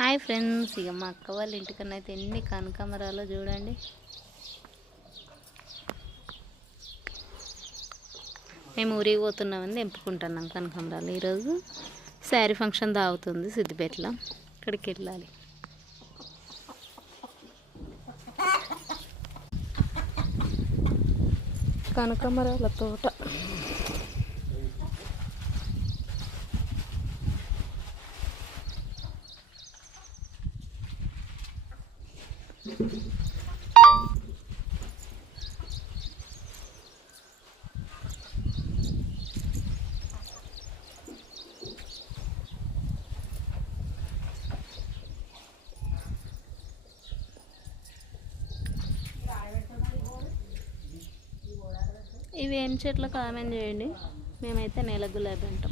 Hi friends, ఇక మా అక్క వాళ్ళ ఇంటికన్నా అయితే ఎన్ని కనకాంబరాలో చూడండి. మేము ఊరికి పోతున్నామని తెంపుకుంటున్నాం కనకాంబరాలు. ఈరోజు శారీ ఫంక్షన్ దాగుతుంది సిద్దిపేటలో, ఇక్కడికి వెళ్ళాలి. కనకాంబరాల తోట. ఇవి ఏం చెట్లు కామెంట్ చేయండి. మేమైతే నేల గులాబీ అంటాం.